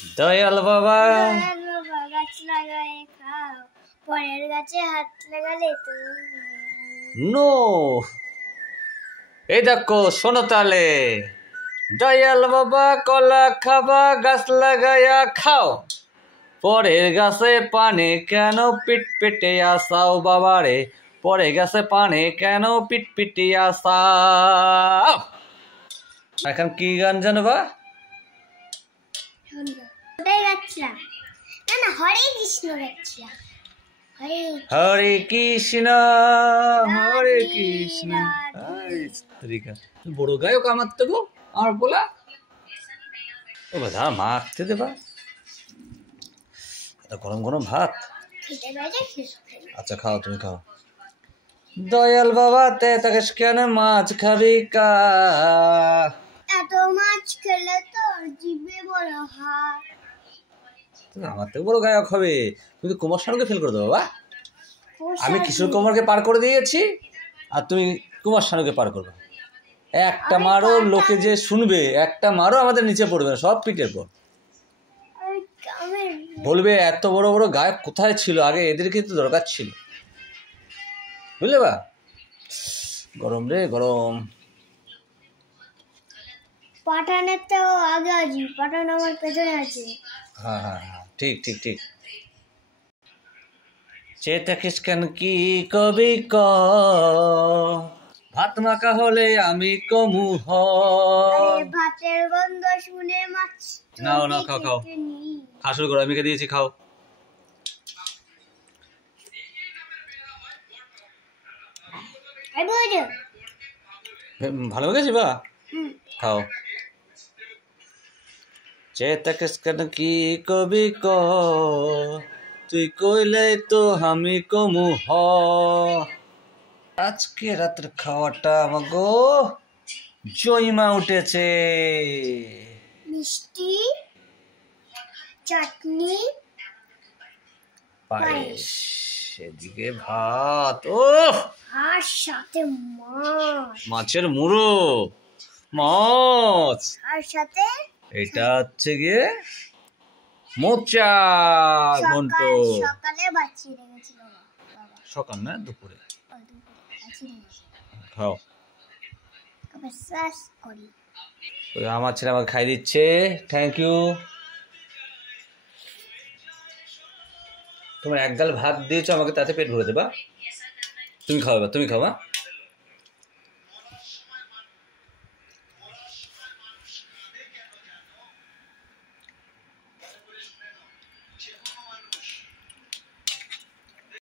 দয়াল বাবা গাছ লাগায় খাও, পরের গাছে হাত লাগালে তো নো। এই দেখো শোনো তাহলে, দয়াল বাবা কলা খাবা গাছ লাগায়া খাও, পরের গাছে পানে কেন পিট পিটে আসাও বাবারে, পরের গাছে পানে কেন পিট পিটে আসাও। এখন কি গান জানবা? ওটাই গাচ্ছিলাম, না না হরে কৃষ্ণ গাচ্ছিলাম। হরে কৃষ্ণ হরে কৃষ্ণ। বড় গায়ক আমার তো গো, আমার বলা ও বাধা মাখতে দেবা। গরম গরম ভাত, আচ্ছা খাও, তুমি খাও। দয়াল বাবা তে তাকে কেন মাছ খাবি কা, এত মাছ খেলে তো জিভে বড় হয়। আমার থেকে বড় গায়ক হবে, তুমি কুমার শানুকে ফেল করে দেবো বাবা। আমি কিশোর কুমারকে পার করে দিয়েছি, আর তুমি কুমার শানুকে পার করবে। একটা মারও লোকে যে শুনবে, একটা মারও আমাদের নিচে পড়বে না, সব পিঠের পর বলবে এত বড় বড় গায়ক কোথায় ছিল আগে, এদেরকে তো দরকার ছিল, বুঝলে বা। গরম রে গরম। পাঠানের তো আগে আছি, পাঠান আমার পেছনে আছে। হ্যাঁ হ্যাঁ হ্যাঁ, ঠিক ঠিক ঠিক। চেতা কিসকান কি কবি ক, ভাত মাখা হলে আমি কমু হ। ভাতের গন্ধ শুনে মাছ নাও নাও খাও খাও, খাওয়া শুরু করো, আমি কে দিয়েছি খাও। ভালো গেছি বা, খাও। চেতা কিসকান কি কবি ক, তুই কইলে তো আমি কমু হ। আজকে রাতের খাওয়াটা আমাগো জয়মা উঠেছে। মিষ্টি, চাটনি, পায়েস, এদিকে ভাত, ও আর সাথে মাছ, মাছের মুড়ো, মাছ, আর সাথে এটা হচ্ছে গিয়ে মোচা ঘন্ট। সকালে বাঁচিয়ে রেখেছিল বাবা। সকাল না দুপুরে খাও। আমার ছেলে আমাকে খাই দিচ্ছে, থ্যাংক ইউ। তোমার এক গাল ভাত দিয়েছো আমাকে, তাতে পেট ভরে দেবা। তুমি খাওয়াবা, তুমি খাওয়া।